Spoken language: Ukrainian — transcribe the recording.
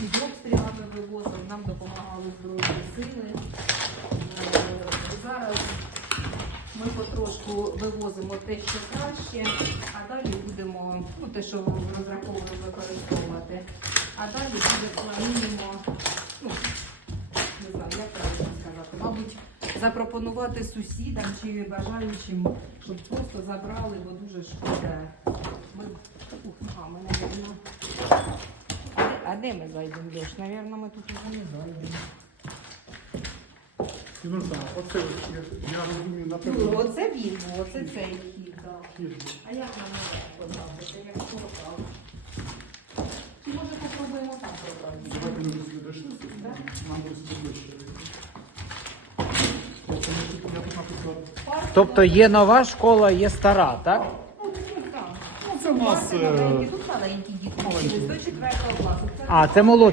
з обстрілами вивозив, нам допомагали Збройні сили. Е, Зараз ми потрошку вивозимо те, що краще, а далі будемо, ну те, що розраховуємо використовувати. А далі буде плануємо, ну, не знаю, як правильно сказати, мабуть, запропонувати сусідам чи бажаючим, щоб просто забрали, бо дуже шкода. Ми, ух, а, ми, напевно, а, де- а де ми зайдемо, Льош? Навірно, ми тут вже не зайдемо. Ну так, оце я, я розумію, Ну, напевно. оце він був, оце цей хід, так. хід. А як нам наверх потрапити, як порукав? Чи може попробуємо потрапити? Давайте ми Да. нам буде ближче. Тобто Я тут написав. Тобто є нова школа, є стара, так? Ну, ну, так. Ну, це у нас. Е, маленькі, тут маленькі до четвертого класу. Це А, це молодші